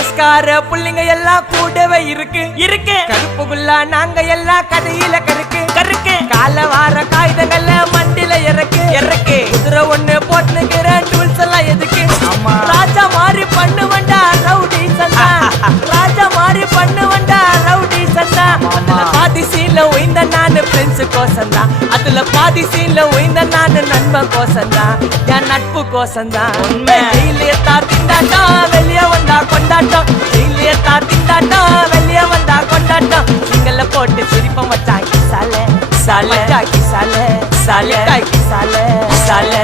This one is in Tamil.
பேஸ்கார புள்ளிங்க எல்லாம் கூடவே இருக்கு கருப்புக்குள்ள நாங்க எல்லாம் கதையில கருக்கு கால வார காகிதங்கள்ல மண்டில இறக்கு குதிரை ஒண்ணு போட்டுக்கிற டூல்ஸ் எல்லாம் எதுக்கு ராஜா மாதிரி பண்ணுவண்டா ரவுடி சந்தா ராஜா மாதிரி பண்ணுவண்டா ரவுடி சந்தா அதுல பாதி சீன்ல உயிந்த நானு ஃப்ரெண்ட்ஸ் கோசந்தா அதுல பாதி சீன்ல உயிந்த நானு நண்பன் கோசந்தா என் நட்பு கோசந்தா ஜெயிலே திண்டாட்டம் வெளியே வந்தா கொண்டாட்டம் ஜெயிலே திண்டாட்டம் வெளியே வந்தா கொண்டாட்டம் சிங்கல்ல போட்டு சிரிப்ப மச்சாக்கி சாலே சாலே சாலே சாலே சாலே